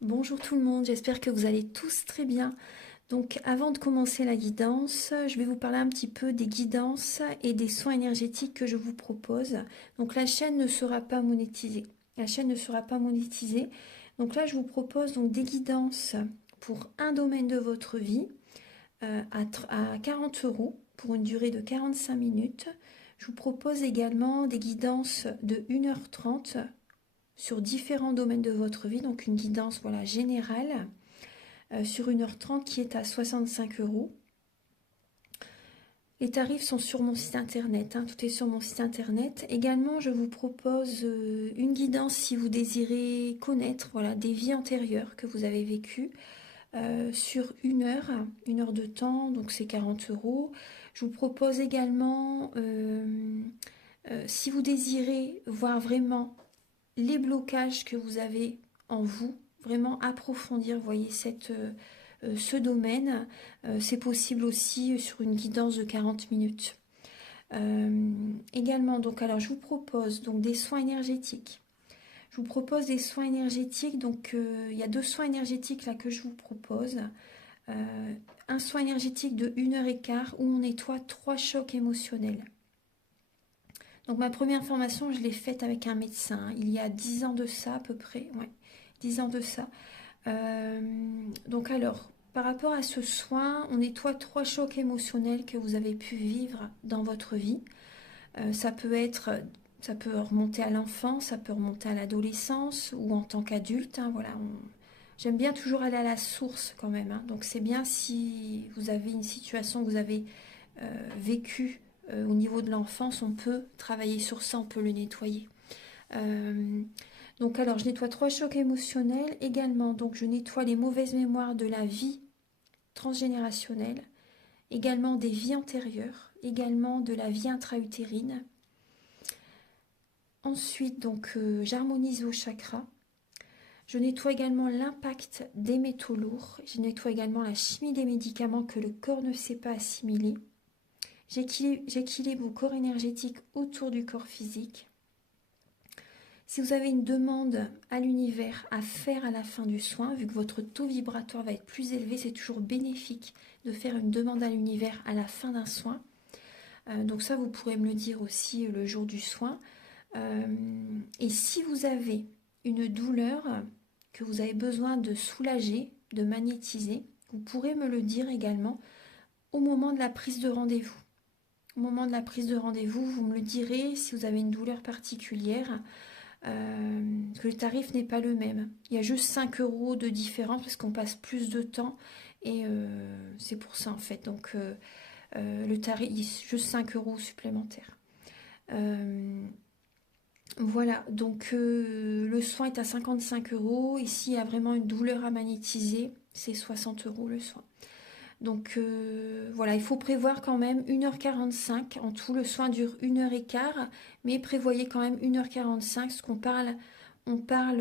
Bonjour tout le monde, j'espère que vous allez tous très bien. Donc avant de commencer la guidance, je vais vous parler un petit peu des guidances et des soins énergétiques que je vous propose. Donc la chaîne ne sera pas monétisée. La chaîne ne sera pas monétisée. Donc là, je vous propose donc des guidances pour un domaine de votre vie à 40 euros pour une durée de 45 minutes. Je vous propose également des guidances de 1h30 sur différents domaines de votre vie, donc une guidance voilà, générale sur 1h30 qui est à 65 euros. Les tarifs sont sur mon site internet, hein, tout est sur mon site internet. Également, je vous propose une guidance si vous désirez connaître voilà, des vies antérieures que vous avez vécues sur une heure de temps, donc c'est 40 euros. Je vous propose également, si vous désirez voir vraiment les blocages que vous avez en vous, vraiment approfondir, vous voyez, ce domaine. C'est possible aussi sur une guidance de 40 minutes. Également, donc, alors je vous propose donc des soins énergétiques. Je vous propose des soins énergétiques, donc il y a 2 soins énergétiques là que je vous propose. Un soin énergétique de 1h15 où on nettoie 3 chocs émotionnels. Donc ma première formation, je l'ai faite avec un médecin, hein, il y a 10 ans de ça à peu près, ouais, 10 ans de ça. Donc alors, par rapport à ce soin, on nettoie 3 chocs émotionnels que vous avez pu vivre dans votre vie. Ça peut remonter à l'enfance, ça peut remonter à l'adolescence ou en tant qu'adulte, hein, voilà. J'aime bien toujours aller à la source quand même, hein. Donc c'est bien si vous avez une situation que vous avez vécue au niveau de l'enfance, on peut travailler sur ça, on peut le nettoyer. Donc alors je nettoie 3 chocs émotionnels également, donc je nettoie les mauvaises mémoires de la vie transgénérationnelle, également des vies antérieures, également de la vie intra-utérine. Ensuite donc j'harmonise vos chakras. Je nettoie également l'impact des métaux lourds. Je nettoie également la chimie des médicaments que le corps ne sait pas assimiler. J'équilibre vos corps énergétiques autour du corps physique. Si vous avez une demande à l'univers à faire à la fin du soin, vu que votre taux vibratoire va être plus élevé, c'est toujours bénéfique de faire une demande à l'univers à la fin d'un soin. Donc ça, vous pourrez me le dire aussi le jour du soin. Et si vous avez une douleur que vous avez besoin de soulager, de magnétiser, vous pourrez me le dire également au moment de la prise de rendez-vous. Au moment de la prise de rendez-vous, vous me le direz si vous avez une douleur particulière, que le tarif n'est pas le même. Il y a juste 5 euros de différence parce qu'on passe plus de temps et c'est pour ça en fait. Donc le tarif, juste 5 euros supplémentaires. Voilà, donc le soin est à 55 euros. Ici, il y a vraiment une douleur à magnétiser. C'est 60 euros le soin. Donc voilà, il faut prévoir quand même 1h45. En tout, le soin dure 1h15, mais prévoyez quand même 1h45, parce on parle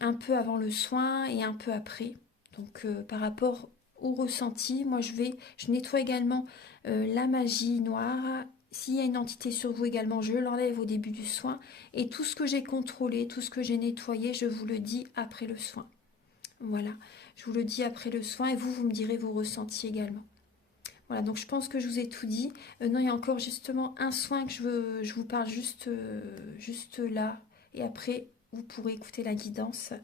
un peu avant le soin et un peu après. Donc par rapport au ressenti, moi je nettoie également la magie noire. S'il y a une entité sur vous également, je l'enlève au début du soin. Et tout ce que j'ai contrôlé, tout ce que j'ai nettoyé, je vous le dis après le soin. Voilà, je vous le dis après le soin et vous me direz vos ressentis également. Voilà, donc je pense que je vous ai tout dit. Non, il y a encore justement un soin que je vous parle juste là. Et après, vous pourrez écouter la guidance.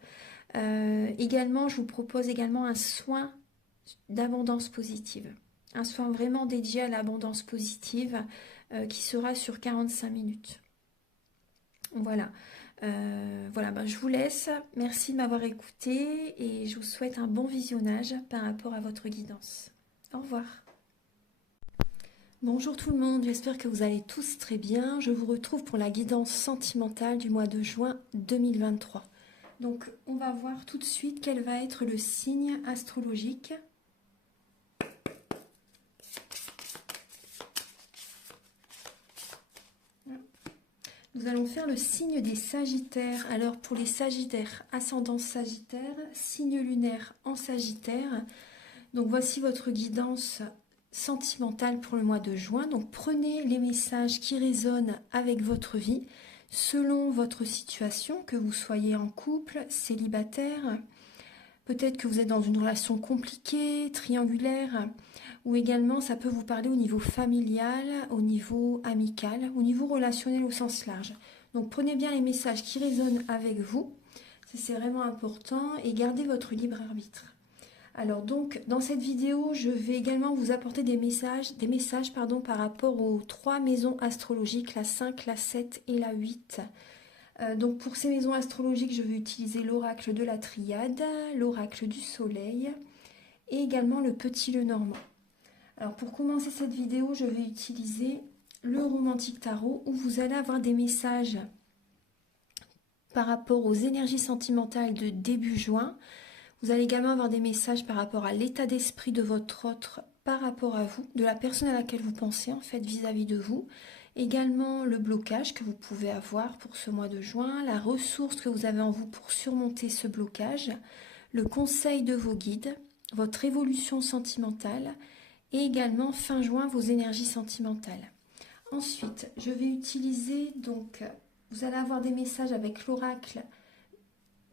Également, je vous propose également un soin d'abondance positive. Un soin vraiment dédié à l'abondance positive qui sera sur 45 minutes. Voilà. Voilà, ben, je vous laisse. Merci de m'avoir écouté et je vous souhaite un bon visionnage par rapport à votre guidance. Au revoir. Bonjour tout le monde, j'espère que vous allez tous très bien. Je vous retrouve pour la guidance sentimentale du mois de juin 2023. Donc, on va voir tout de suite quel va être le signe astrologique. Nous allons faire le signe des Sagittaires. Alors pour les Sagittaires, ascendant Sagittaire, signe lunaire en Sagittaire. Donc voici votre guidance sentimentale pour le mois de juin. Donc prenez les messages qui résonnent avec votre vie. selon votre situation, que vous soyez en couple, célibataire, peut-être que vous êtes dans une relation compliquée, triangulaire, ou également ça peut vous parler au niveau familial, au niveau amical, au niveau relationnel au sens large. Donc prenez bien les messages qui résonnent avec vous, c'est vraiment important, et gardez votre libre arbitre. Alors donc, dans cette vidéo, je vais également vous apporter des messages par rapport aux 3 maisons astrologiques, la 5, la 7 et la 8. Donc pour ces maisons astrologiques, je vais utiliser l'oracle de la Triade, l'oracle du Soleil et également le Petit Lenormand. Alors pour commencer cette vidéo, je vais utiliser le Romantique Tarot où vous allez avoir des messages par rapport aux énergies sentimentales de début juin. Vous allez également avoir des messages par rapport à l'état d'esprit de votre autre par rapport à vous, de la personne à laquelle vous pensez en fait vis-à-vis de vous. Également le blocage que vous pouvez avoir pour ce mois de juin, la ressource que vous avez en vous pour surmonter ce blocage, le conseil de vos guides, votre évolution sentimentale et également fin juin vos énergies sentimentales. Ensuite, je vais utiliser donc, vous allez avoir des messages avec l'oracle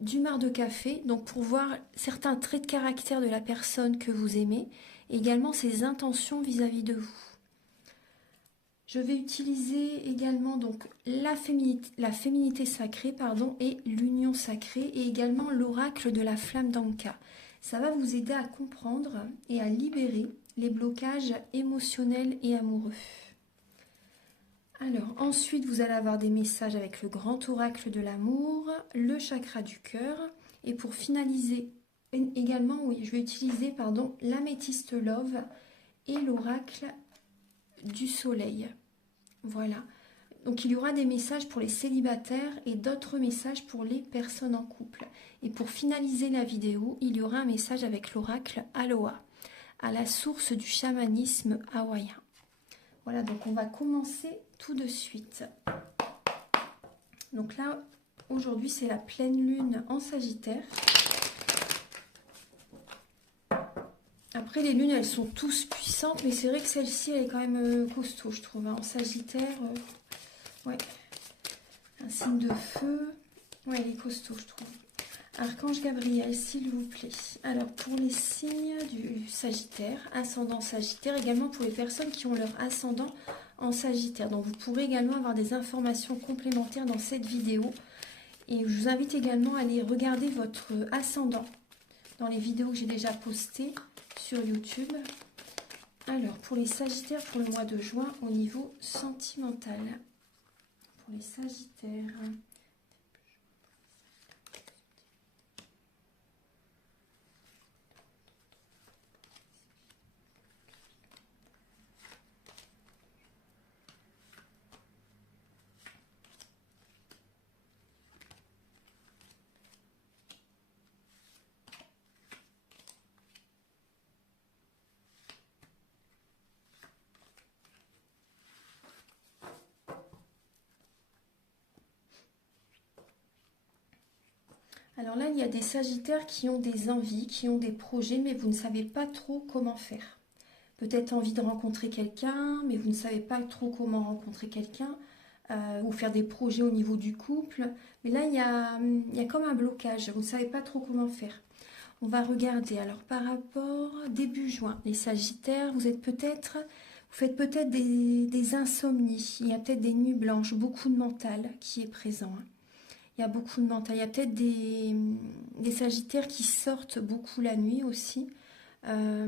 du marc de café, donc pour voir certains traits de caractère de la personne que vous aimez, et également ses intentions vis-à-vis de vous. Je vais utiliser également donc la féminité sacrée et l'union sacrée, et également l'oracle de la flamme d'Anka. Ça va vous aider à comprendre et à libérer les blocages émotionnels et amoureux. Alors, ensuite, vous allez avoir des messages avec le grand oracle de l'amour, le chakra du cœur. Et pour finaliser, également, oui, je vais utiliser, l'améthyste love et l'oracle du soleil. Voilà. Donc, il y aura des messages pour les célibataires et d'autres messages pour les personnes en couple. Et pour finaliser la vidéo, il y aura un message avec l'oracle Aloha, à la source du chamanisme hawaïen. Voilà, donc on va commencer tout de suite. Donc là, aujourd'hui, c'est la pleine lune en Sagittaire. Après, les lunes, elles sont tous puissantes, mais c'est vrai que celle-ci, elle est quand même costaud, je trouve. En Sagittaire, ouais, un signe de feu. Ouais, elle est costaud, je trouve. Archange Gabriel, s'il vous plaît. Alors, pour les signes du Sagittaire, ascendant Sagittaire, également pour les personnes qui ont leur ascendant en Sagittaire. Donc, vous pourrez également avoir des informations complémentaires dans cette vidéo. Et je vous invite également à aller regarder votre ascendant dans les vidéos que j'ai déjà postées sur YouTube. Alors, pour les Sagittaires, pour le mois de juin, au niveau sentimental. Pour les Sagittaires... Alors là, il y a des Sagittaires qui ont des envies, qui ont des projets, mais vous ne savez pas trop comment faire. Peut-être envie de rencontrer quelqu'un, mais vous ne savez pas trop comment rencontrer quelqu'un, ou faire des projets au niveau du couple. Mais là, il y a comme un blocage, vous ne savez pas trop comment faire. On va regarder. Alors, par rapport début juin, les Sagittaires, vous faites peut-être des insomnies, il y a peut-être des nuits blanches, beaucoup de mental qui est présent. Il y a beaucoup de mental. Il y a peut-être des Sagittaires qui sortent beaucoup la nuit aussi. Là,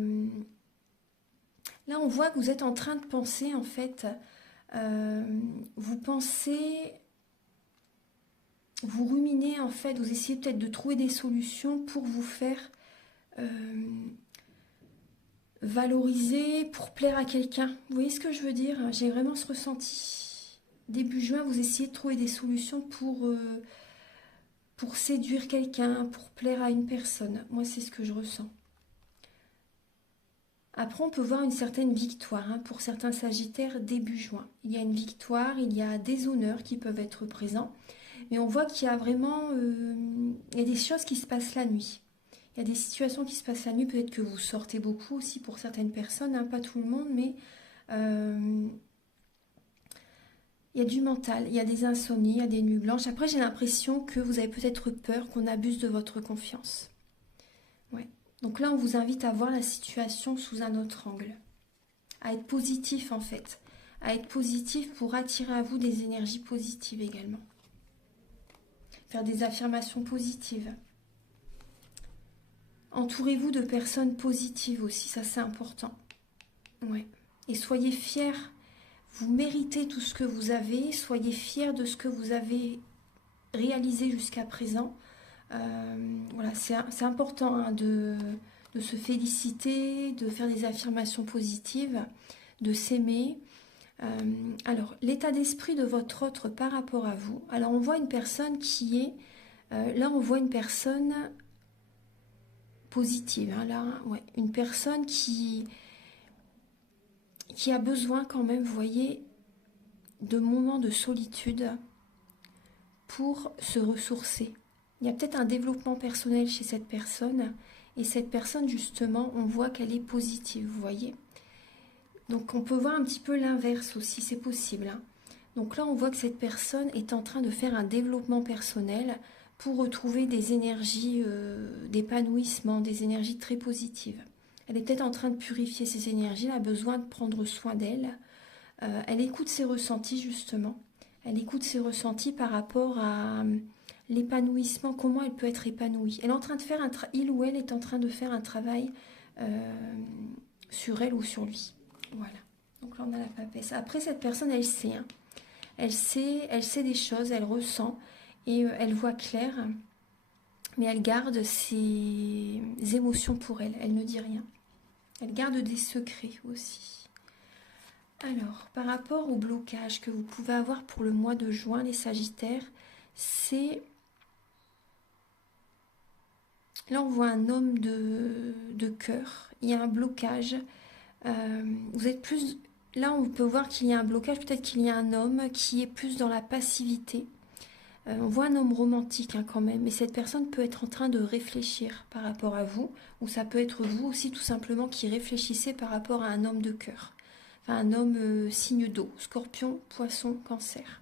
on voit que vous êtes en train de penser, en fait. Vous pensez, vous ruminez, en fait. Vous essayez peut-être de trouver des solutions pour vous faire valoriser, pour plaire à quelqu'un. Vous voyez ce que je veux dire? J'ai vraiment ce ressenti. Début juin, vous essayez de trouver des solutions pour séduire quelqu'un, pour plaire à une personne. Moi, c'est ce que je ressens. Après, on peut voir une certaine victoire pour certains Sagittaires début juin. Il y a une victoire, il y a des honneurs qui peuvent être présents. Mais on voit qu'il y a vraiment il y a des choses qui se passent la nuit. Il y a des situations qui se passent la nuit. Peut-être que vous sortez beaucoup aussi pour certaines personnes, pas tout le monde, mais... Il y a du mental, il y a des insomnies, il y a des nuits blanches. Après, j'ai l'impression que vous avez peut-être peur qu'on abuse de votre confiance. Ouais. Donc là, on vous invite à voir la situation sous un autre angle. À être positif, en fait. À être positif pour attirer à vous des énergies positives également. Faire des affirmations positives. Entourez-vous de personnes positives aussi, ça c'est important. Ouais. Et soyez fiers. Vous méritez tout ce que vous avez. Soyez fiers de ce que vous avez réalisé jusqu'à présent. Voilà, c'est important hein, de se féliciter, de faire des affirmations positives, de s'aimer. Alors, l'état d'esprit de votre autre par rapport à vous. Alors, on voit une personne qui est... là, on voit une personne positive. Hein, là, ouais, une personne qui a besoin quand même, vous voyez, de moments de solitude pour se ressourcer. Il y a peut-être un développement personnel chez cette personne. Et cette personne, justement, on voit qu'elle est positive, vous voyez. Donc, on peut voir un petit peu l'inverse aussi, c'est possible. Hein. Donc là, on voit que cette personne est en train de faire un développement personnel pour retrouver des énergies d'épanouissement, des énergies très positives. Elle est peut-être en train de purifier ses énergies, elle a besoin de prendre soin d'elle. Elle écoute ses ressentis, justement. Elle écoute ses ressentis par rapport à l'épanouissement, comment elle peut être épanouie. Elle est en train de faire il ou elle est en train de faire un travail sur elle ou sur lui. Voilà. Donc là, on a la papesse. Après, cette personne, elle sait. Hein. Elle sait des choses, elle ressent et elle voit clair, mais elle garde ses émotions pour elle. Elle ne dit rien. Elle garde des secrets aussi. Alors, par rapport au blocage que vous pouvez avoir pour le mois de juin, les Sagittaires, c'est... Là, on voit un homme de cœur. Il y a un blocage. Vous êtes plus... Là, on peut voir qu'il y a un blocage. Peut-être qu'il y a un homme qui est plus dans la passivité. On voit un homme romantique hein, quand même. Mais cette personne peut être en train de réfléchir par rapport à vous. Ou ça peut être vous aussi tout simplement qui réfléchissez par rapport à un homme de cœur. Enfin, un homme signe d'eau. Scorpion, poisson, cancer.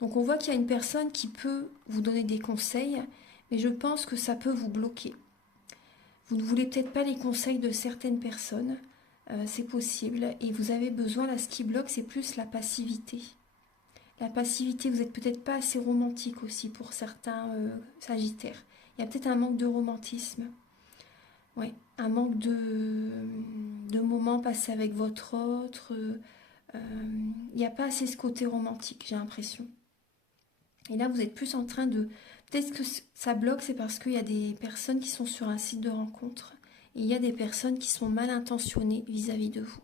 Donc on voit qu'il y a une personne qui peut vous donner des conseils. Mais je pense que ça peut vous bloquer. Vous ne voulez peut-être pas les conseils de certaines personnes. C'est possible. Et vous avez besoin, là, ce qui bloque, c'est plus la passivité. La passivité, vous n'êtes peut-être pas assez romantique aussi pour certains Sagittaires. Il y a peut-être un manque de romantisme. Ouais, un manque de moments passés avec votre autre. Il n'y a pas assez ce côté romantique, j'ai l'impression. Et là, vous êtes plus en train de... Peut-être que ça bloque, c'est parce qu'il y a des personnes qui sont sur un site de rencontre. Et il y a des personnes qui sont mal intentionnées vis-à-vis de vous.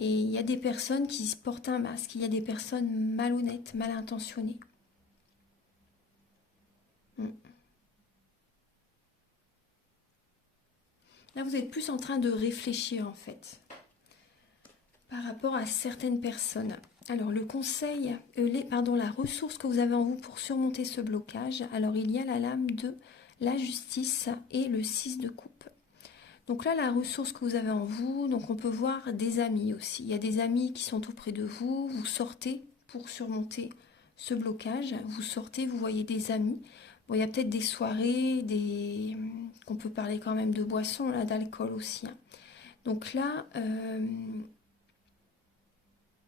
Et il y a des personnes qui se portent un masque. Il y a des personnes malhonnêtes, mal intentionnées. Là, vous êtes plus en train de réfléchir, en fait, par rapport à certaines personnes. Alors, le conseil, la ressource que vous avez en vous pour surmonter ce blocage, alors il y a la lame de la justice et le 6 de coupe. Donc là, la ressource que vous avez en vous, donc on peut voir des amis aussi. Il y a des amis qui sont auprès de vous, vous sortez pour surmonter ce blocage, vous sortez, vous voyez des amis. Bon, il y a peut-être des soirées, qu'on peut parler quand même de boissons, là, d'alcool aussi. Hein. Donc là,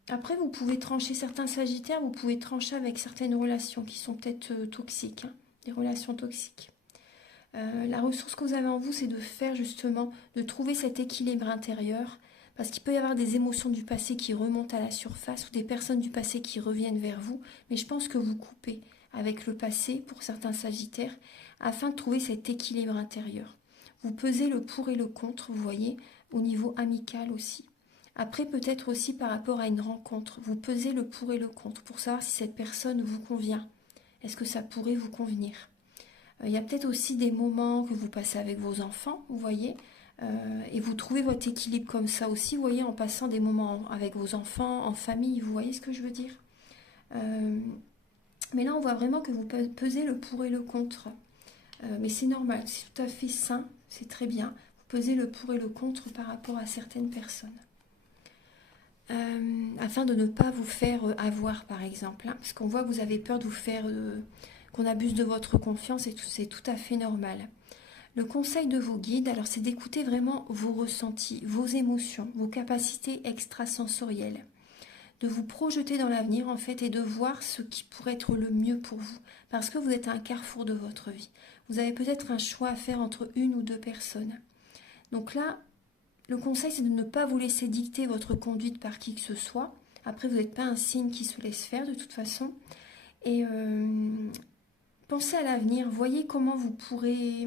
après, vous pouvez trancher certains Sagittaires, vous pouvez trancher avec certaines relations qui sont peut-être toxiques, hein, des relations toxiques. La ressource que vous avez en vous, c'est de faire justement, de trouver cet équilibre intérieur, parce qu'il peut y avoir des émotions du passé qui remontent à la surface ou des personnes du passé qui reviennent vers vous, mais je pense que vous coupez avec le passé pour certains Sagittaires afin de trouver cet équilibre intérieur. Vous pesez le pour et le contre, vous voyez, au niveau amical aussi. Après, peut-être aussi par rapport à une rencontre, vous pesez le pour et le contre pour savoir si cette personne vous convient. Est-ce que ça pourrait vous convenir ? Il y a peut-être aussi des moments que vous passez avec vos enfants, vous voyez, et vous trouvez votre équilibre comme ça aussi, vous voyez, en passant des moments avec vos enfants, en famille, vous voyez ce que je veux dire. Mais là, on voit vraiment que vous pesez le pour et le contre. Mais c'est normal, c'est tout à fait sain, c'est très bien. Vous pesez le pour et le contre par rapport à certaines personnes. afin de ne pas vous faire avoir, par exemple, hein, parce qu'on voit que vous avez peur de vous faire, qu'on abuse de votre confiance, et c'est tout à fait normal. Le conseil de vos guides, alors c'est d'écouter vraiment vos ressentis, vos émotions, vos capacités extrasensorielles, de vous projeter dans l'avenir en fait et de voir ce qui pourrait être le mieux pour vous, parce que vous êtes à un carrefour de votre vie. Vous avez peut-être un choix à faire entre une ou deux personnes. Donc là, le conseil, c'est de ne pas vous laisser dicter votre conduite par qui que ce soit. Après, vous n'êtes pas un signe qui se laisse faire de toute façon. Et pensez à l'avenir. Voyez comment vous pourrez,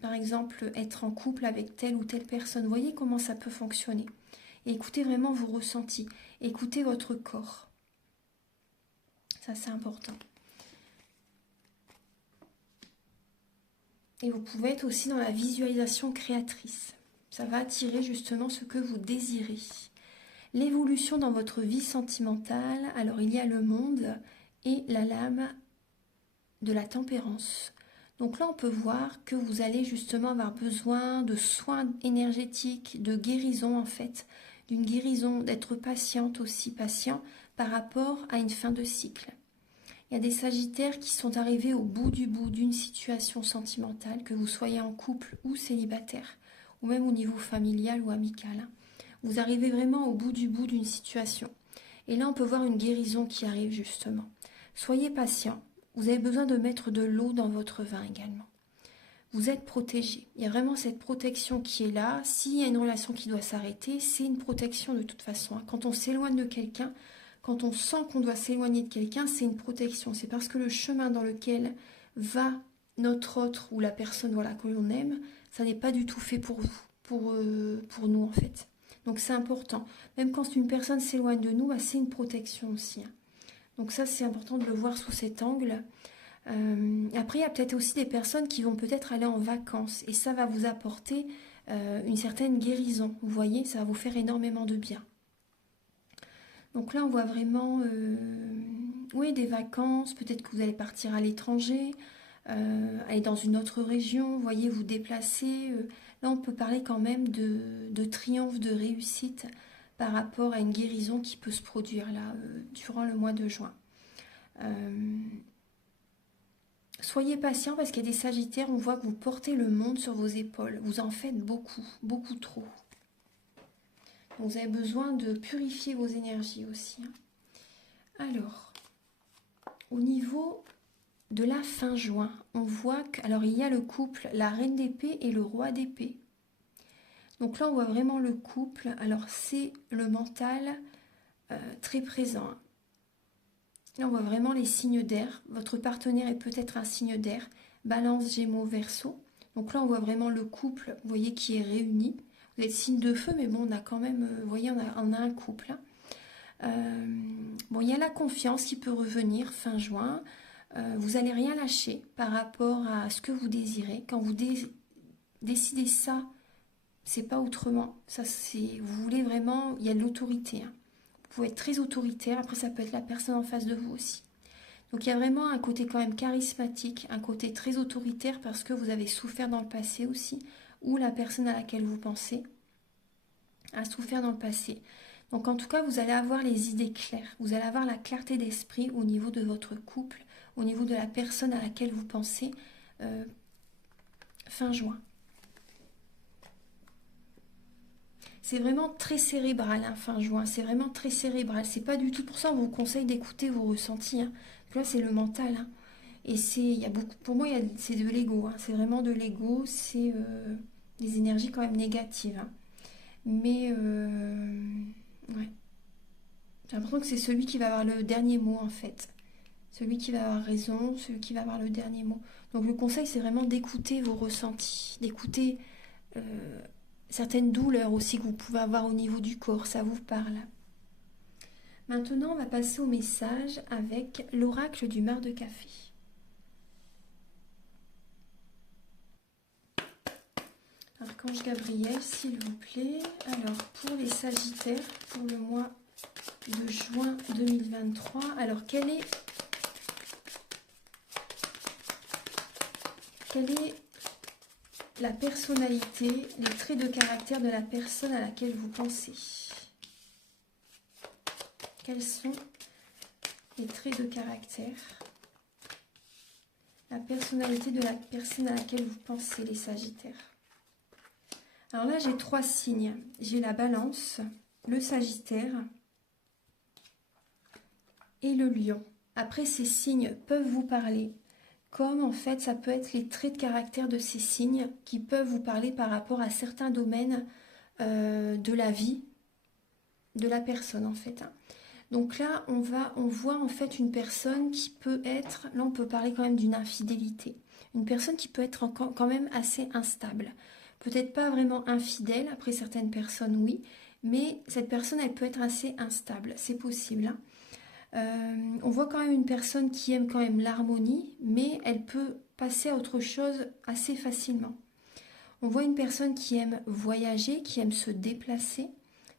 par exemple, être en couple avec telle ou telle personne. Voyez comment ça peut fonctionner. Et écoutez vraiment vos ressentis. Écoutez votre corps. Ça, c'est important. Et vous pouvez être aussi dans la visualisation créatrice. Ça va attirer justement ce que vous désirez. L'évolution dans votre vie sentimentale, alors il y a le monde et la lame de la tempérance. Donc là, on peut voir que vous allez justement avoir besoin de soins énergétiques, de guérison en fait, d'une guérison, d'être patiente aussi, patient par rapport à une fin de cycle. Il y a des sagittaires qui sont arrivés au bout d'une situation sentimentale, que vous soyez en couple ou célibataire, ou même au niveau familial ou amical. Vous arrivez vraiment au bout d'une situation. Et là, on peut voir une guérison qui arrive justement. Soyez patient. Vous avez besoin de mettre de l'eau dans votre vin également. Vous êtes protégé. Il y a vraiment cette protection qui est là. S'il y a une relation qui doit s'arrêter, c'est une protection de toute façon. Quand on s'éloigne de quelqu'un, quand on sent qu'on doit s'éloigner de quelqu'un, c'est une protection. C'est parce que le chemin dans lequel va notre autre ou la personne voilà, que l'on aime, ça n'est pas du tout fait pour vous, pour nous en fait. Donc c'est important. Même quand une personne s'éloigne de nous, bah, c'est une protection aussi. Hein. Donc ça, c'est important de le voir sous cet angle. Après, il y a peut-être aussi des personnes qui vont peut-être aller en vacances. Et ça va vous apporter une certaine guérison. Vous voyez, ça va vous faire énormément de bien. Donc là, on voit vraiment oui, des vacances. Peut-être que vous allez partir à l'étranger, aller dans une autre région. Vous voyez, vous déplacer. Là, on peut parler quand même de triomphe, de réussite par rapport à une guérison qui peut se produire là durant le mois de juin. Soyez patient parce qu'il y a des sagittaires, on voit que vous portez le monde sur vos épaules. Vous en faites beaucoup, beaucoup trop. Donc vous avez besoin de purifier vos énergies aussi. Alors, au niveau de la fin juin, on voit que, alors il y a le couple, la reine d'épée et le roi d'épée. Donc là, on voit vraiment le couple. Alors c'est le mental très présent. Là, on voit vraiment les signes d'air. Votre partenaire est peut-être un signe d'air. Balance, Gémeaux, Verseau. Donc là, on voit vraiment le couple, vous voyez, qui est réuni. Vous êtes signe de feu, mais bon, on a quand même, vous voyez, on a un couple. Bon, il y a la confiance qui peut revenir fin juin. Vous n'allez rien lâcher par rapport à ce que vous désirez. Quand vous décidez ça, c'est pas autrement. Ça, c'est, vous voulez vraiment, il y a de l'autorité. Hein. Vous pouvez être très autoritaire, après ça peut être la personne en face de vous aussi. Donc il y a vraiment un côté quand même charismatique, un côté très autoritaire parce que vous avez souffert dans le passé aussi, ou la personne à laquelle vous pensez a souffert dans le passé. Donc en tout cas, vous allez avoir les idées claires, vous allez avoir la clarté d'esprit au niveau de votre couple, au niveau de la personne à laquelle vous pensez fin juin. C'est vraiment très cérébral, hein, fin juin. C'est vraiment très cérébral. C'est pas du tout pour ça on vous conseille d'écouter vos ressentis. Hein. Là, c'est le mental. Hein. Et il y a beaucoup. Pour moi, c'est de l'ego. Hein. C'est vraiment de l'ego. C'est des énergies quand même négatives. Hein. Mais ouais. J'ai l'impression que c'est celui qui va avoir le dernier mot en fait. Celui qui va avoir raison, celui qui va avoir le dernier mot. Donc le conseil, c'est vraiment d'écouter vos ressentis, d'écouter certaines douleurs aussi que vous pouvez avoir au niveau du corps, ça vous parle. Maintenant, on va passer au message avec l'oracle du mar de café. Archange Gabriel, s'il vous plaît. Alors, pour les Sagittaires, pour le mois de juin 2023, alors quelle est la personnalité, les traits de caractère de la personne à laquelle vous pensez? Quels sont les traits de caractère, la personnalité de la personne à laquelle vous pensez, les Sagittaires? Alors là, j'ai 3 signes. J'ai la Balance, le Sagittaire et le Lion. Après, ces signes peuvent vous parler, comme en fait, ça peut être les traits de caractère de ces signes qui peuvent vous parler par rapport à certains domaines de la vie de la personne, en fait. Donc là, on voit en fait une personne qui peut être, là on peut parler quand même d'une infidélité, une personne qui peut être quand même assez instable. Peut-être pas vraiment infidèle, après certaines personnes oui, mais cette personne elle peut être assez instable, c'est possible. Hein. On voit quand même une personne qui aime quand même l'harmonie, mais elle peut passer à autre chose assez facilement. On voit une personne qui aime voyager, qui aime se déplacer,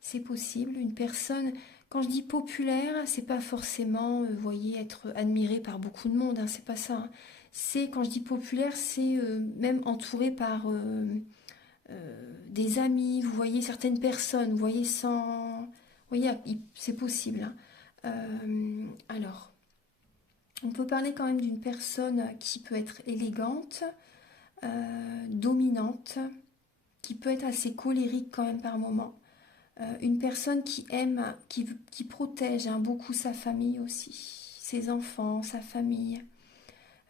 c'est possible. Une personne, quand je dis populaire, c'est pas forcément, vous voyez, être admiré par beaucoup de monde, hein, c'est pas ça. Hein. C'est, quand je dis populaire, c'est même entouré par des amis, vous voyez, certaines personnes, vous voyez, sans... Vous voyez, c'est possible. Hein. Alors, on peut parler quand même d'une personne qui peut être élégante, dominante, qui peut être assez colérique quand même par moment. Une personne qui aime, qui protège hein, beaucoup sa famille aussi, ses enfants, sa famille.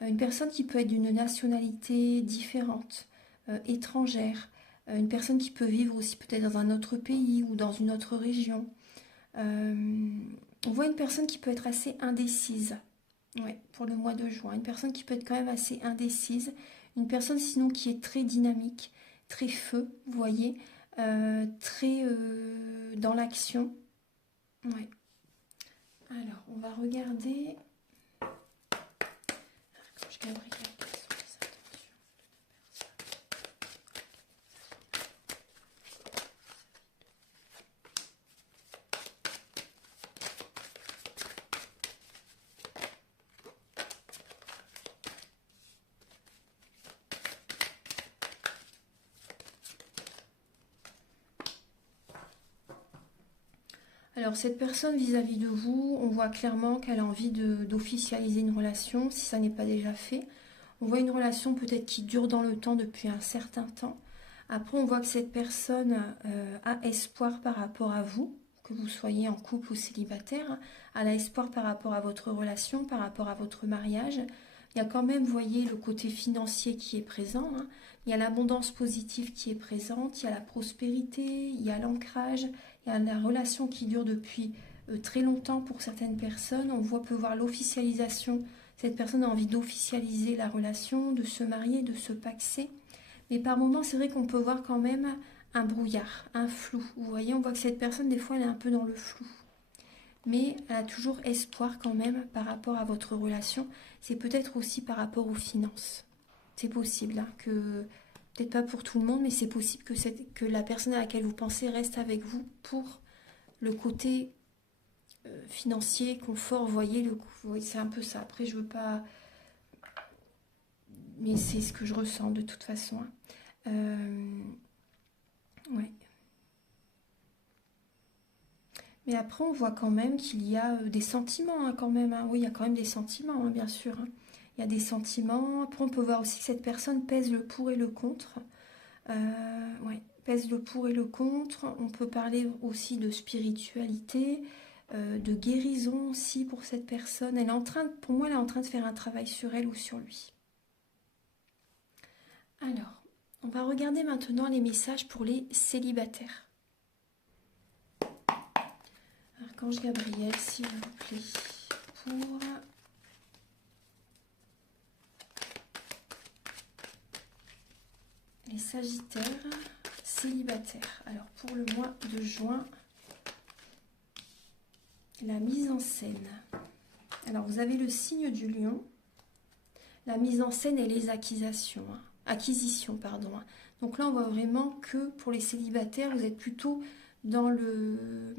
Une personne qui peut être d'une nationalité différente, étrangère. Une personne qui peut vivre aussi peut-être dans un autre pays ou dans une autre région. On voit une personne qui peut être assez indécise. Ouais, pour le mois de juin. Une personne qui peut être quand même assez indécise. Une personne sinon qui est très dynamique, très feu, vous voyez, très dans l'action. Ouais. Alors, on va regarder. Archange Gabriel, quelles sont les intentions de Alors, cette personne vis-à-vis de vous, on voit clairement qu'elle a envie d'officialiser une relation, si ça n'est pas déjà fait. On voit une relation peut-être qui dure dans le temps depuis un certain temps. Après, on voit que cette personne a espoir par rapport à vous, que vous soyez en couple ou célibataire. Elle a espoir par rapport à votre relation, par rapport à votre mariage. Il y a quand même, vous voyez, le côté financier qui est présent. Hein. Il y a l'abondance positive qui est présente. Il y a la prospérité, il y a l'ancrage. Il y a la relation qui dure depuis très longtemps pour certaines personnes. On peut voir l'officialisation. Cette personne a envie d'officialiser la relation, de se marier, de se paxer. Mais par moments, c'est vrai qu'on peut voir quand même un brouillard, un flou. Vous voyez, on voit que cette personne, des fois, elle est un peu dans le flou. Mais elle a toujours espoir quand même par rapport à votre relation. C'est peut-être aussi par rapport aux finances. C'est possible hein, que... Peut-être pas pour tout le monde, mais c'est possible que la personne à laquelle vous pensez reste avec vous pour le côté financier, confort, voyez, c'est un peu ça. Après, je veux pas... Mais c'est ce que je ressens de toute façon. Hein. Ouais. Mais après, on voit quand même qu'il y a des sentiments, hein, quand même. Hein. Oui, il y a quand même des sentiments, hein, bien sûr. Hein. Il y a des sentiments. Après, on peut voir aussi que cette personne pèse le pour et le contre. Ouais, pèse le pour et le contre. On peut parler aussi de spiritualité, de guérison aussi pour cette personne. Elle est en train, pour moi, elle est en train de faire un travail sur elle ou sur lui. Alors, on va regarder maintenant les messages pour les célibataires. Archange Gabriel, s'il vous plaît, pour les Sagittaires célibataires. Alors, pour le mois de juin, la mise en scène. Alors, vous avez le signe du lion, la mise en scène et les acquisitions. Acquisitions, pardon. Donc là, on voit vraiment que pour les célibataires, vous êtes plutôt dans le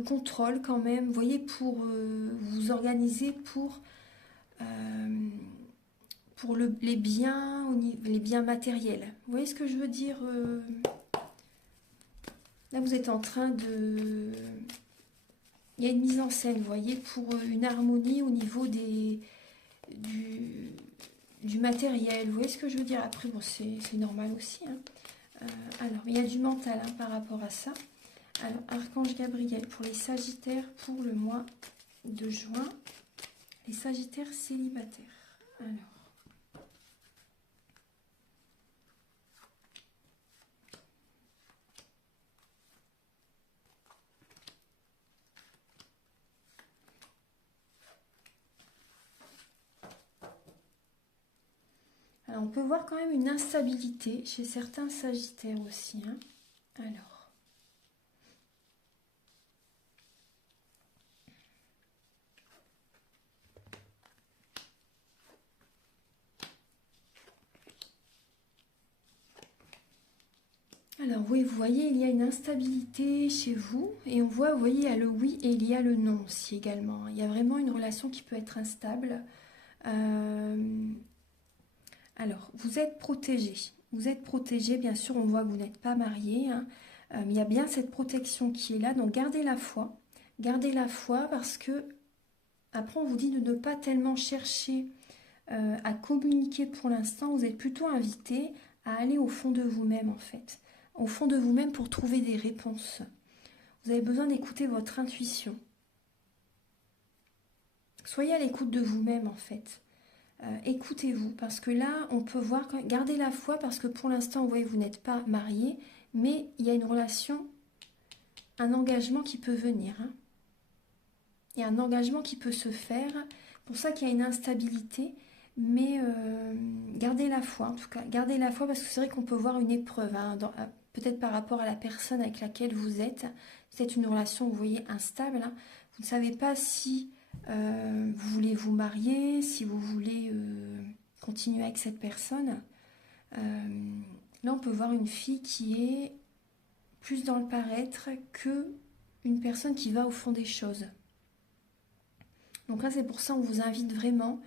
contrôle quand même. Vous voyez, pour vous organiser pour les biens matériels. Vous voyez ce que je veux dire Là, vous êtes en train de... Il y a une mise en scène, vous voyez, pour une harmonie au niveau du matériel. Vous voyez ce que je veux dire? Après, bon, c'est normal aussi, hein. Alors, il y a du mental hein, par rapport à ça. Alors, Archange Gabriel pour les Sagittaires pour le mois de juin. Les Sagittaires célibataires. Alors, on peut voir quand même une instabilité chez certains Sagittaires aussi, hein. Alors oui, vous voyez, il y a une instabilité chez vous et on voit, vous voyez, il y a le oui et il y a le non aussi également. Il y a vraiment une relation qui peut être instable. Alors, vous êtes protégé. Vous êtes protégé, bien sûr, on voit que vous n'êtes pas marié, hein. Mais il y a bien cette protection qui est là, donc gardez la foi. Gardez la foi parce que, après, on vous dit de ne pas tellement chercher à communiquer pour l'instant. Vous êtes plutôt invité à aller au fond de vous-même, en fait. Au fond de vous-même pour trouver des réponses. Vous avez besoin d'écouter votre intuition. Soyez à l'écoute de vous-même, en fait. Écoutez-vous, parce que là, on peut voir, gardez la foi, parce que pour l'instant, vous voyez, vous n'êtes pas marié, mais il y a une relation, un engagement qui peut venir, hein. Il y a un engagement qui peut se faire, pour ça qu'il y a une instabilité, mais gardez la foi, en tout cas, gardez la foi, parce que c'est vrai qu'on peut voir une épreuve, hein, peut-être par rapport à la personne avec laquelle vous êtes, c'est une relation, vous voyez, instable, hein. Vous ne savez pas si vous voulez vous marier, si vous voulez continuer avec cette personne. Là, on peut voir une fille qui est plus dans le paraître que une personne qui va au fond des choses. Donc là, c'est pour ça qu'on vous invite vraiment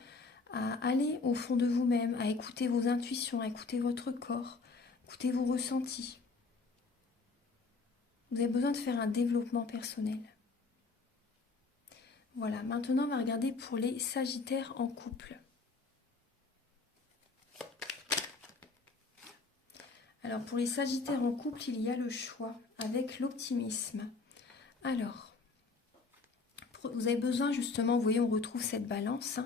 à aller au fond de vous-même, à écouter vos intuitions, à écouter votre corps, écouter vos ressentis. Vous avez besoin de faire un développement personnel. Voilà, maintenant on va regarder pour les Sagittaires en couple. Alors pour les Sagittaires en couple, il y a le choix avec l'optimisme. Alors, vous avez besoin justement, vous voyez, on retrouve cette balance,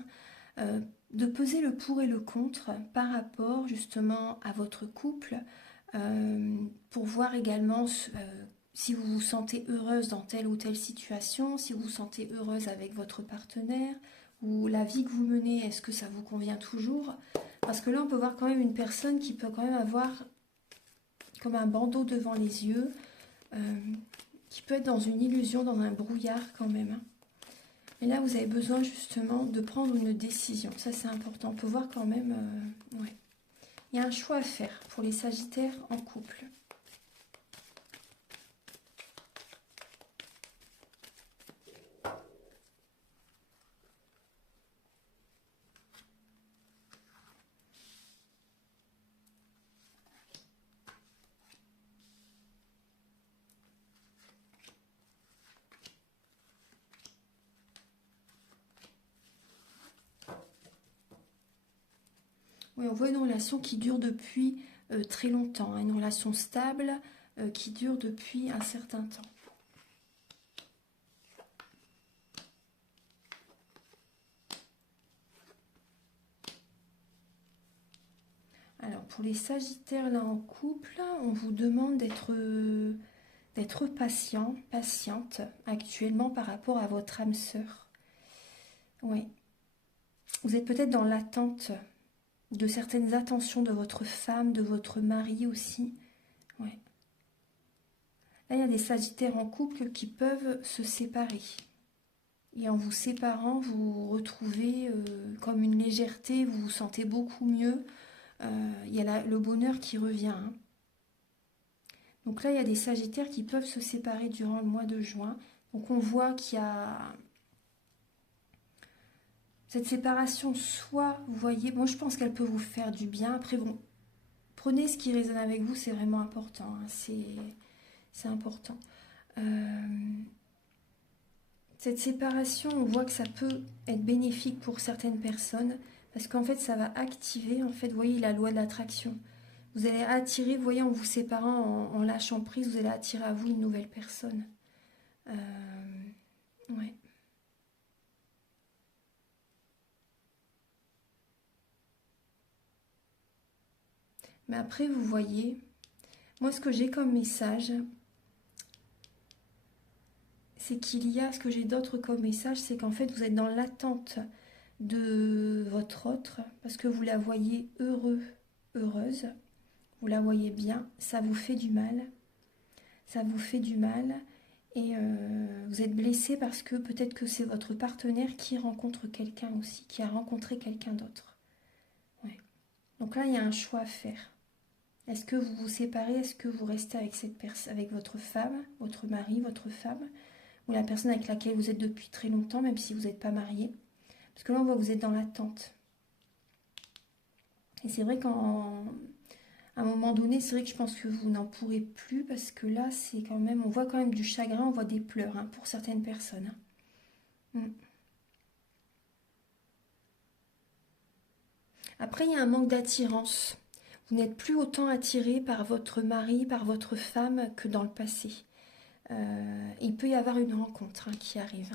de peser le pour et le contre par rapport justement à votre couple, pour voir également si vous vous sentez heureuse dans telle ou telle situation, si vous vous sentez heureuse avec votre partenaire, ou la vie que vous menez, est-ce que ça vous convient toujours? Parce que là, on peut voir quand même une personne qui peut quand même avoir comme un bandeau devant les yeux, qui peut être dans une illusion, dans un brouillard quand même, hein. Et là, vous avez besoin justement de prendre une décision. Ça, c'est important. On peut voir quand même... ouais. Il y a un choix à faire pour les Sagittaires en couple. Oui, on voit une relation qui dure depuis très longtemps, hein, une relation stable qui dure depuis un certain temps. Alors pour les Sagittaires là en couple, on vous demande d'être patient, patiente actuellement par rapport à votre âme sœur. Oui. Vous êtes peut-être dans l'attente de certaines attentions de votre femme, de votre mari aussi. Ouais. Là, il y a des Sagittaires en couple qui peuvent se séparer. Et en vous séparant, vous vous retrouvez comme une légèreté, vous vous sentez beaucoup mieux. Il y a le bonheur qui revient, hein. Donc là, il y a des Sagittaires qui peuvent se séparer durant le mois de juin. Donc on voit qu'il y a cette séparation, soit, vous voyez, moi je pense qu'elle peut vous faire du bien. Après, bon, prenez ce qui résonne avec vous, c'est vraiment important, hein. C'est important. Cette séparation, on voit que ça peut être bénéfique pour certaines personnes parce qu'en fait, ça va activer, en fait, vous voyez, la loi de l'attraction. Vous allez attirer, vous voyez, en vous séparant, en lâchant prise, vous allez attirer à vous une nouvelle personne. Ouais. Mais après, vous voyez, moi, ce que j'ai comme message, c'est qu'il y a, ce que j'ai d'autre comme message, c'est qu'en fait, vous êtes dans l'attente de votre autre, parce que vous la voyez heureuse, vous la voyez bien, ça vous fait du mal, ça vous fait du mal, et vous êtes blessé parce que peut-être que c'est votre partenaire qui rencontre quelqu'un aussi, qui a rencontré quelqu'un d'autre. Ouais. Donc là, il y a un choix à faire. Est-ce que vous vous séparez? Est-ce que vous restez avec cette personne, avec votre femme, votre mari, votre femme, ou la personne avec laquelle vous êtes depuis très longtemps, même si vous n'êtes pas marié? Parce que là, on voit que vous êtes dans l'attente. Et c'est vrai qu'à un moment donné, c'est vrai que je pense que vous n'en pourrez plus, parce que là, c'est quand même, on voit quand même du chagrin, on voit des pleurs hein, pour certaines personnes. Après, il y a un manque d'attirance. Vous n'êtes plus autant attiré par votre mari, par votre femme que dans le passé. Il peut y avoir une rencontre hein, qui arrive.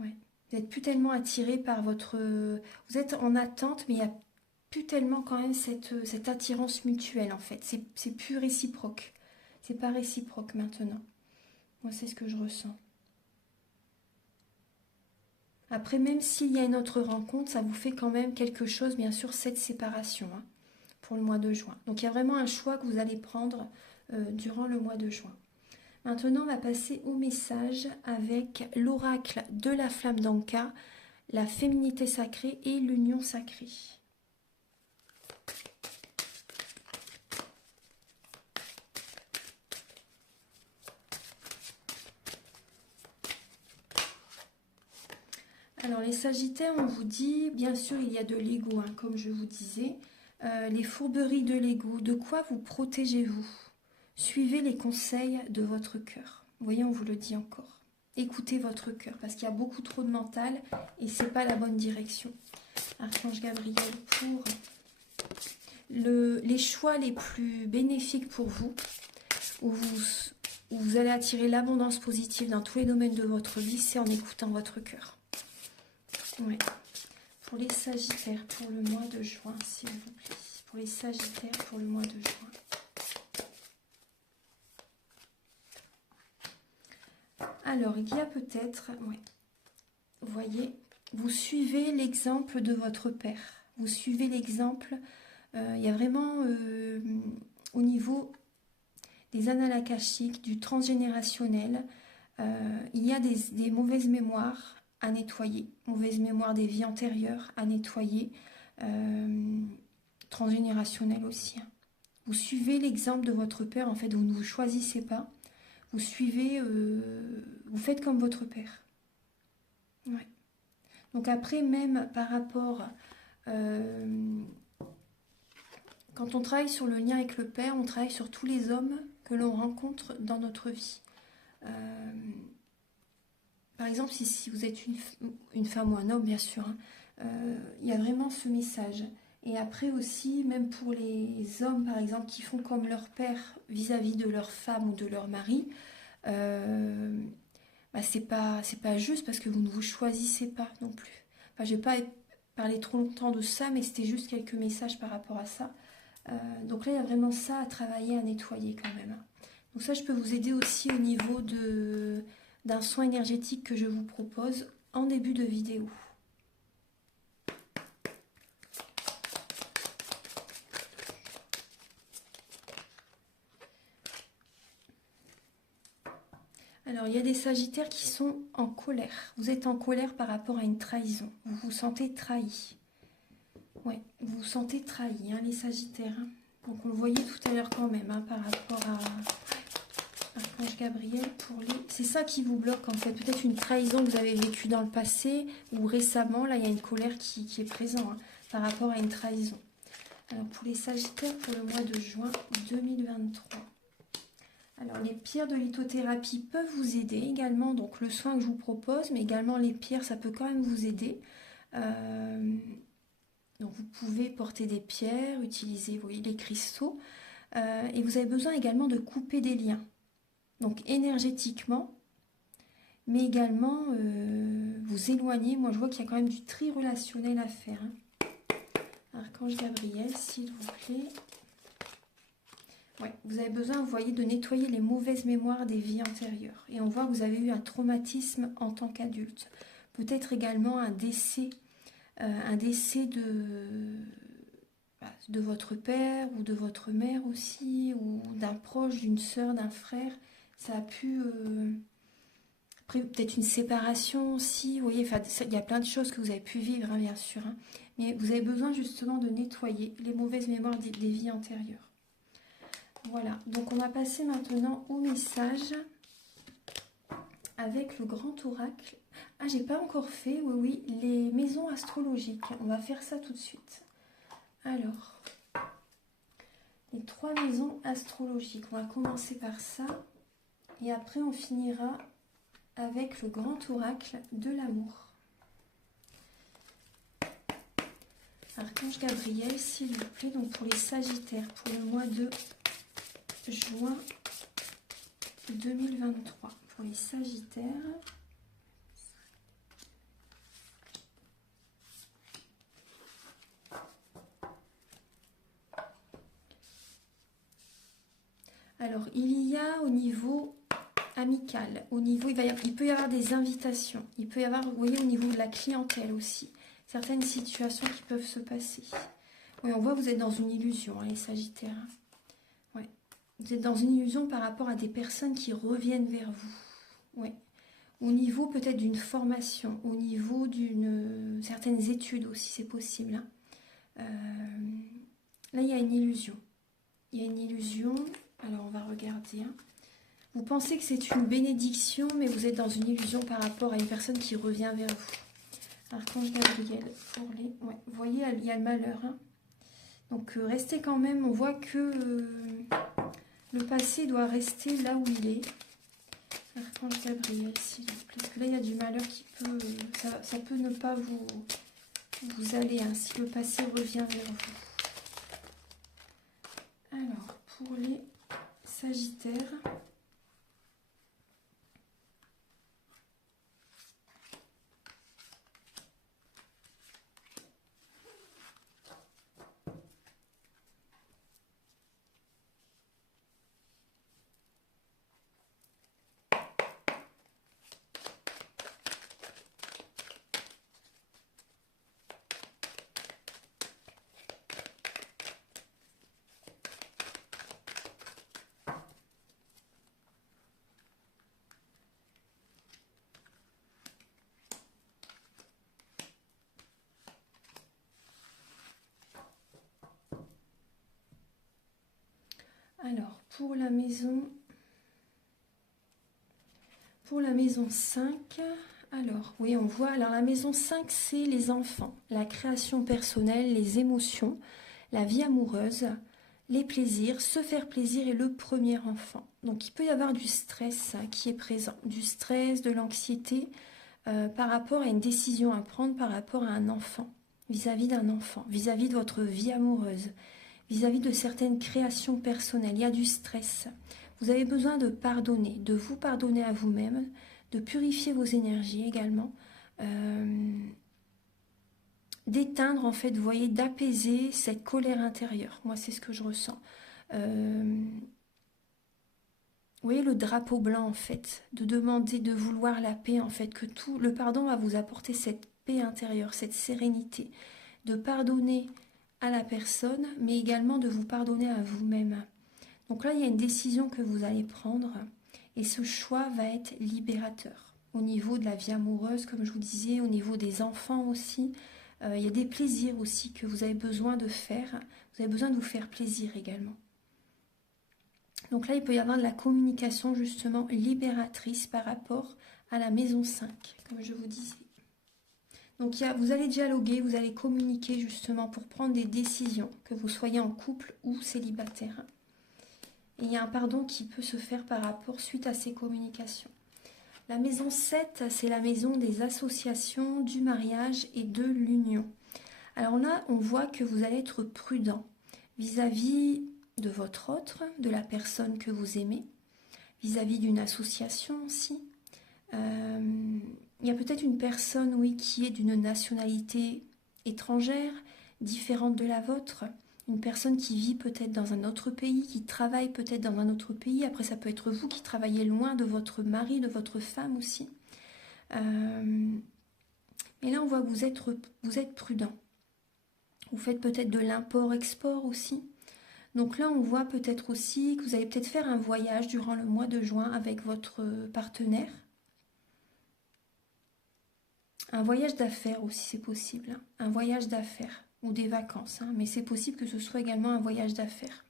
Ouais. Vous n'êtes plus tellement attiré par votre... Vous êtes en attente, mais il n'y a plus tellement quand même cette attirance mutuelle en fait. C'est plus réciproque. C'est pas réciproque maintenant. Moi, c'est ce que je ressens. Après, même s'il y a une autre rencontre, ça vous fait quand même quelque chose, bien sûr, cette séparation hein, pour le mois de juin. Donc, il y a vraiment un choix que vous allez prendre durant le mois de juin. Maintenant, on va passer au message avec l'oracle de la flamme d'Anka, la féminité sacrée et l'union sacrée. Alors les Sagittaires, on vous dit, bien sûr il y a de l'ego, hein, comme je vous disais, les fourberies de l'ego, de quoi vous protégez-vous? Suivez les conseils de votre cœur. Vous voyez, on vous le dit encore. Écoutez votre cœur, parce qu'il y a beaucoup trop de mental et c'est pas la bonne direction. Archange Gabriel pour les choix les plus bénéfiques pour vous, où vous allez attirer l'abondance positive dans tous les domaines de votre vie, c'est en écoutant votre cœur. Oui. Pour les Sagittaires, pour le mois de juin, s'il vous plaît. Pour les Sagittaires, pour le mois de juin. Alors, il y a peut-être... Oui. Vous voyez, vous suivez l'exemple de votre père. Vous suivez l'exemple... il y a vraiment, au niveau des annales akashiques, du transgénérationnel, il y a des mauvaises mémoires à nettoyer, mauvaise mémoire des vies antérieures à nettoyer, transgénérationnel aussi. Vous suivez l'exemple de votre père, en fait, vous ne vous choisissez pas, vous suivez, vous faites comme votre père. Ouais. Donc après, même par rapport, quand on travaille sur le lien avec le père, on travaille sur tous les hommes que l'on rencontre dans notre vie. Par exemple, si vous êtes une femme ou un homme, bien sûr, hein, il y a vraiment ce message. Et après aussi, même pour les hommes, par exemple, qui font comme leur père vis-à-vis de leur femme ou de leur mari, c'est pas juste parce que vous ne vous choisissez pas non plus. Enfin, je ne vais pas parler trop longtemps de ça, mais c'était juste quelques messages par rapport à ça. Donc là, il y a vraiment ça à travailler, à nettoyer quand même. Donc ça, je peux vous aider aussi au niveau d'un soin énergétique que je vous propose en début de vidéo. Alors, il y a des Sagittaires qui sont en colère. Vous êtes en colère par rapport à une trahison. Vous vous sentez trahi. Ouais, vous vous sentez trahi, hein, les Sagittaires. Hein. Donc, on le voyait tout à l'heure quand même, hein, par rapport à... Archange Gabriel pour les... C'est ça qui vous bloque en fait. Peut-être une trahison que vous avez vécue dans le passé ou récemment. Là, il y a une colère qui est présente hein, par rapport à une trahison. Alors, pour les Sagittaires, pour le mois de juin 2023. Alors, les pierres de lithothérapie peuvent vous aider également, donc le soin que je vous propose, mais également les pierres, ça peut quand même vous aider. Donc, vous pouvez porter des pierres, utiliser, vous voyez, les cristaux, et vous avez besoin également de couper des liens, donc énergétiquement, mais également vous éloigner. Moi, je vois qu'il y a quand même du tri relationnel à faire. Archange Gabriel, s'il vous plaît. Ouais, vous avez besoin, vous voyez, de nettoyer les mauvaises mémoires des vies antérieures. Et on voit que vous avez eu un traumatisme en tant qu'adulte. Peut-être également un décès de votre père ou de votre mère aussi, ou d'un proche, d'une sœur, d'un frère. Ça a pu... peut-être une séparation aussi, vous voyez, enfin, il y a plein de choses que vous avez pu vivre, hein, bien sûr. Hein. Mais vous avez besoin justement de nettoyer les mauvaises mémoires des vies antérieures. Voilà, donc on va passer maintenant au message avec le grand oracle. Ah, j'ai pas encore fait, oui, les maisons astrologiques. On va faire ça tout de suite. Alors, les 3 maisons astrologiques. On va commencer par ça. Et après, on finira avec le grand oracle de l'amour. Archange Gabriel, s'il vous plaît, donc pour les Sagittaires, pour le mois de juin 2023. Pour les Sagittaires. Alors, il y a au niveau amical, au niveau, il peut y avoir des invitations, il peut y avoir, vous voyez, au niveau de la clientèle aussi, certaines situations qui peuvent se passer. Oui, on voit que vous êtes dans une illusion, hein, les Sagittaires. Ouais. Vous êtes dans une illusion par rapport à des personnes qui reviennent vers vous. Ouais. Au niveau peut-être d'une formation, au niveau d'une certaines études aussi, c'est possible. Hein. Là, il y a une illusion. Il y a une illusion. Alors, on va regarder. Hein. Vous pensez que c'est une bénédiction, mais vous êtes dans une illusion par rapport à une personne qui revient vers vous. Archange Gabriel, pour les... Ouais, vous voyez, il y a le malheur. Hein. Donc, restez quand même, on voit que le passé doit rester là où il est. Archange Gabriel, s'il vous plaît. Parce que là, il y a du malheur qui peut... ça peut ne pas vous aller, hein, si le passé revient vers vous. Alors, pour les Sagittaires... Alors, pour la maison 5, alors, oui, on voit, alors la maison 5, c'est les enfants, la création personnelle, les émotions, la vie amoureuse, les plaisirs, se faire plaisir et le premier enfant. Donc, il peut y avoir du stress qui est présent, du stress, de l'anxiété par rapport à une décision à prendre par rapport à un enfant, vis-à-vis d'un enfant, vis-à-vis de votre vie amoureuse. Vis-à-vis de certaines créations personnelles, il y a du stress. Vous avez besoin de pardonner, de vous pardonner à vous-même, de purifier vos énergies également, d'éteindre en fait, vous voyez, d'apaiser cette colère intérieure. Moi, c'est ce que je ressens. Vous voyez le drapeau blanc en fait, de demander, de vouloir la paix en fait, que tout le pardon va vous apporter cette paix intérieure, cette sérénité, de pardonner à la personne, mais également de vous pardonner à vous-même. Donc là, il y a une décision que vous allez prendre et ce choix va être libérateur. Au niveau de la vie amoureuse, comme je vous disais, au niveau des enfants aussi, il y a des plaisirs aussi que vous avez besoin de faire. Vous avez besoin de vous faire plaisir également. Donc là, il peut y avoir de la communication justement libératrice par rapport à la maison 5, comme je vous disais. Donc vous allez dialoguer, vous allez communiquer justement pour prendre des décisions, que vous soyez en couple ou célibataire. Et il y a un pardon qui peut se faire par rapport suite à ces communications. La maison 7, c'est la maison des associations, du mariage et de l'union. Alors là, on voit que vous allez être prudent vis-à-vis de votre autre, de la personne que vous aimez, vis-à-vis d'une association aussi. Il y a peut-être une personne, oui, qui est d'une nationalité étrangère, différente de la vôtre. Une personne qui vit peut-être dans un autre pays, qui travaille peut-être dans un autre pays. Après, ça peut être vous qui travaillez loin de votre mari, de votre femme aussi. Mais là, on voit que vous êtes prudent. Vous faites peut-être de l'import-export aussi. Donc là, on voit peut-être aussi que vous allez peut-être faire un voyage durant le mois de juin avec votre partenaire. Un voyage d'affaires aussi, c'est possible. Hein. Un voyage d'affaires ou des vacances. Hein. Mais c'est possible que ce soit également un voyage d'affaires.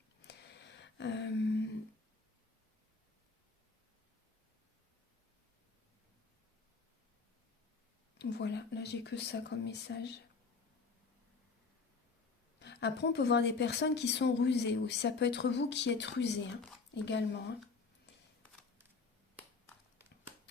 Voilà, là j'ai que ça comme message. Après, on peut voir des personnes qui sont rusées aussi. Ça peut être vous qui êtes rusé hein, également. Hein.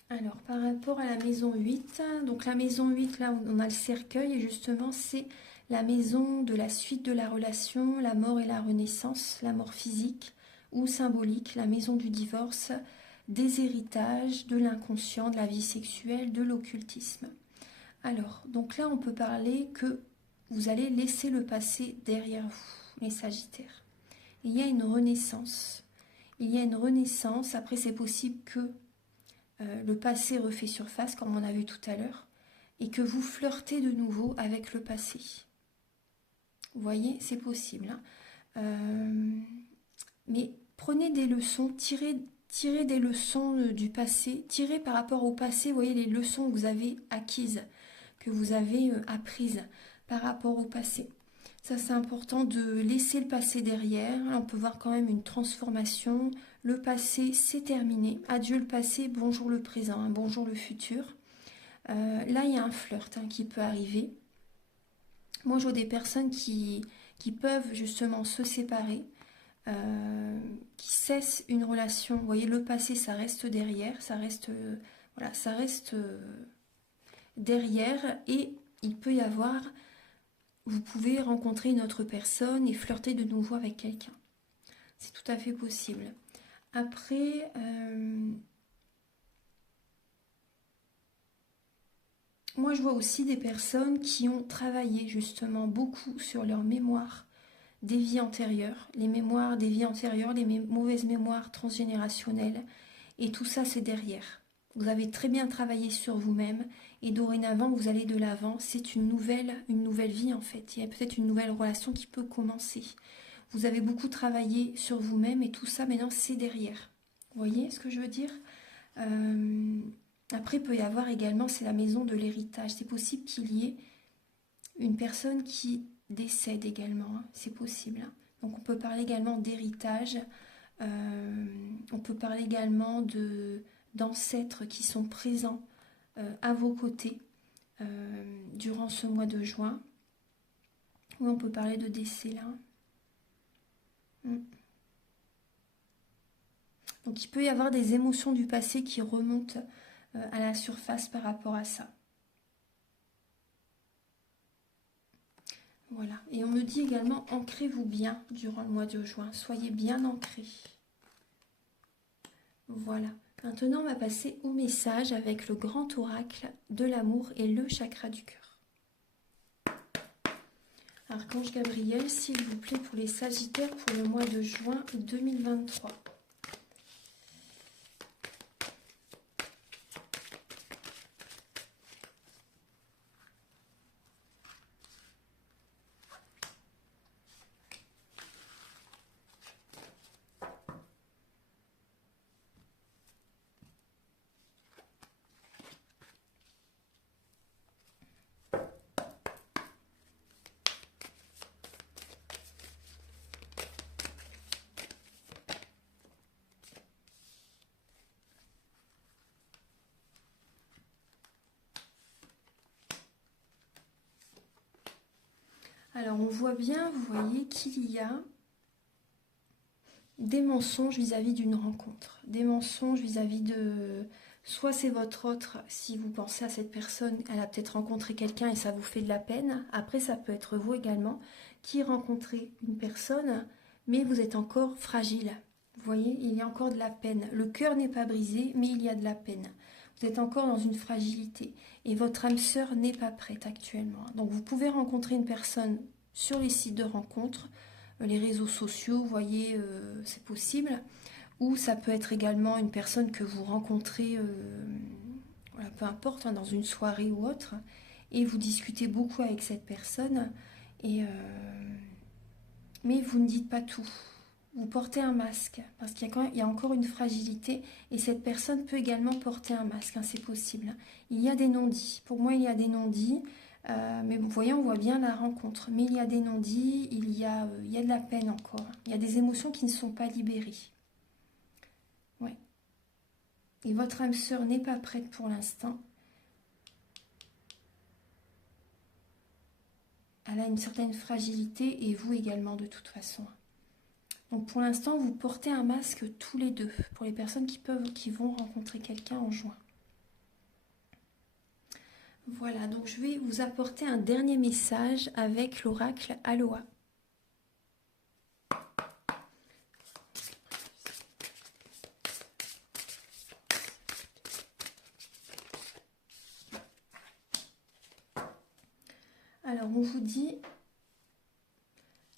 Alors, par rapport à la maison 8, donc la maison 8, là, on a le cercueil, et justement, c'est la maison de la suite de la relation, la mort et la renaissance, la mort physique ou symbolique, la maison du divorce, des héritages, de l'inconscient, de la vie sexuelle, de l'occultisme. Alors, donc là, on peut parler que vous allez laisser le passé derrière vous, les Sagittaires. Il y a une renaissance. Il y a une renaissance. Après, c'est possible que le passé refait surface, comme on a vu tout à l'heure, et que vous flirtez de nouveau avec le passé. Vous voyez, c'est possible. Hein. Mais prenez des leçons, tirez des leçons du passé, tirez par rapport au passé, vous voyez, les leçons que vous avez acquises, que vous avez apprises par rapport au passé. Ça, c'est important de laisser le passé derrière. Là, on peut voir quand même une transformation. Le passé, c'est terminé. Adieu le passé, bonjour le présent, hein, bonjour le futur. Là, il y a un flirt hein, qui peut arriver. Moi, je vois des personnes qui peuvent justement se séparer, qui cessent une relation. Vous voyez, le passé, ça reste derrière, ça reste, voilà, ça reste derrière. Et il peut y avoir... Vous pouvez rencontrer une autre personne et flirter de nouveau avec quelqu'un. C'est tout à fait possible. Après, moi je vois aussi des personnes qui ont travaillé justement beaucoup sur leur mémoire des vies antérieures, les mémoires des vies antérieures, les mauvaises mémoires transgénérationnelles. Et tout ça, c'est derrière. Vous avez très bien travaillé sur vous-même et dorénavant, vous allez de l'avant. C'est une nouvelle vie en fait. Il y a peut-être une nouvelle relation qui peut commencer. Vous avez beaucoup travaillé sur vous-même et tout ça, maintenant, c'est derrière. Vous voyez ce que je veux dire Après, il peut y avoir également, c'est la maison de l'héritage. C'est possible qu'il y ait une personne qui décède également. Hein. C'est possible. Hein. Donc, on peut parler également d'héritage. On peut parler également d'ancêtres qui sont présents à vos côtés durant ce mois de juin. Oui, on peut parler de décès là. Donc il peut y avoir des émotions du passé qui remontent à la surface par rapport à ça. Voilà. Et on me dit également, ancrez-vous bien durant le mois de juin. Soyez bien ancrés. Voilà. Maintenant, on va passer au message avec le grand oracle de l'amour et le chakra du cœur. Archange Gabriel, s'il vous plaît, pour les Sagittaires pour le mois de juin 2023. Alors on voit bien, vous voyez qu'il y a des mensonges vis-à-vis d'une rencontre, des mensonges vis-à-vis de... Soit c'est votre autre, si vous pensez à cette personne, elle a peut-être rencontré quelqu'un et ça vous fait de la peine. Après, ça peut être vous également qui rencontrez une personne, mais vous êtes encore fragile. Vous voyez, il y a encore de la peine. Le cœur n'est pas brisé, mais il y a de la peine. Vous êtes encore dans une fragilité et votre âme sœur n'est pas prête actuellement. Donc vous pouvez rencontrer une personne sur les sites de rencontres, les réseaux sociaux, vous voyez, c'est possible. Ou ça peut être également une personne que vous rencontrez, voilà, peu importe, hein, dans une soirée ou autre, et vous discutez beaucoup avec cette personne, et, mais vous ne dites pas tout. Vous portez un masque, parce il y a encore une fragilité, et cette personne peut également porter un masque, hein, c'est possible. Il y a des non-dits. Pour moi, il y a des non-dits, mais vous voyez, on voit bien la rencontre. Mais il y a des non-dits, il y a de la peine encore. Il y a des émotions qui ne sont pas libérées. Ouais. Et votre âme sœur n'est pas prête pour l'instant. Elle a une certaine fragilité et vous également de toute façon. Donc pour l'instant, vous portez un masque tous les deux pour les personnes qui vont rencontrer quelqu'un en juin. Voilà, donc je vais vous apporter un dernier message avec l'oracle Aloha. Alors on vous dit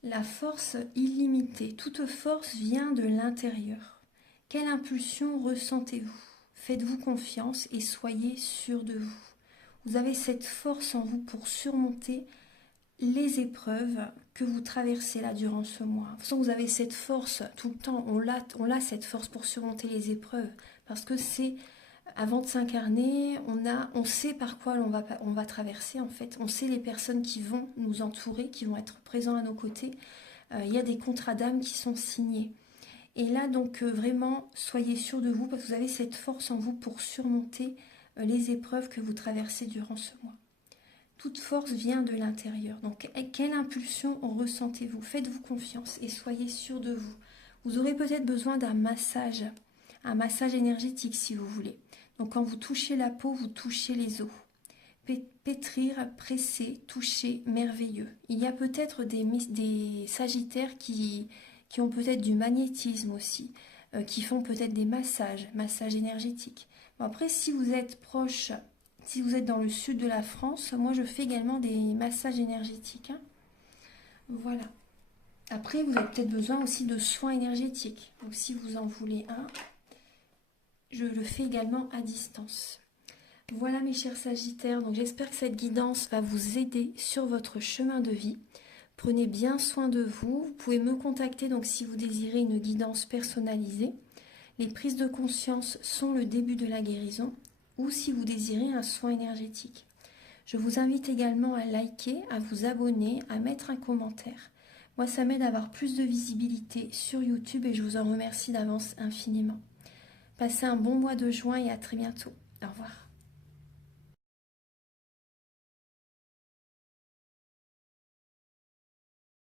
la force illimitée. Toute force vient de l'intérieur. Quelle impulsion ressentez-vous? Faites-vous confiance et soyez sûr de vous. Vous avez cette force en vous pour surmonter les épreuves que vous traversez là durant ce mois. De toute façon, vous avez cette force tout le temps. On l'a cette force pour surmonter les épreuves parce que c'est... Avant de s'incarner, on sait par quoi on va traverser en fait. On sait les personnes qui vont nous entourer, qui vont être présents à nos côtés. Il y a des contrats d'âme qui sont signés. Et là donc vraiment, soyez sûrs de vous parce que vous avez cette force en vous pour surmonter les épreuves que vous traversez durant ce mois. Toute force vient de l'intérieur. Donc quelle impulsion ressentez-vous? Faites-vous confiance et soyez sûrs de vous. Vous aurez peut-être besoin d'un massage énergétique si vous voulez. Donc quand vous touchez la peau, vous touchez les os. Pétrir, presser, toucher, merveilleux. Il y a peut-être des sagittaires qui ont peut-être du magnétisme aussi, qui font peut-être des massages énergétiques. Bon, après, si vous êtes proche, si vous êtes dans le sud de la France, moi je fais également des massages énergétiques. Hein. Voilà. Après, vous avez peut-être besoin aussi de soins énergétiques. Donc si vous en voulez un, je le fais également à distance. Voilà mes chers Sagittaires, donc j'espère que cette guidance va vous aider sur votre chemin de vie. Prenez bien soin de vous. Vous pouvez me contacter donc si vous désirez une guidance personnalisée. Les prises de conscience sont le début de la guérison ou si vous désirez un soin énergétique. Je vous invite également à liker, à vous abonner, à mettre un commentaire. Moi, ça m'aide à avoir plus de visibilité sur YouTube et je vous en remercie d'avance infiniment. Passez un bon mois de juin et à très bientôt. Au revoir.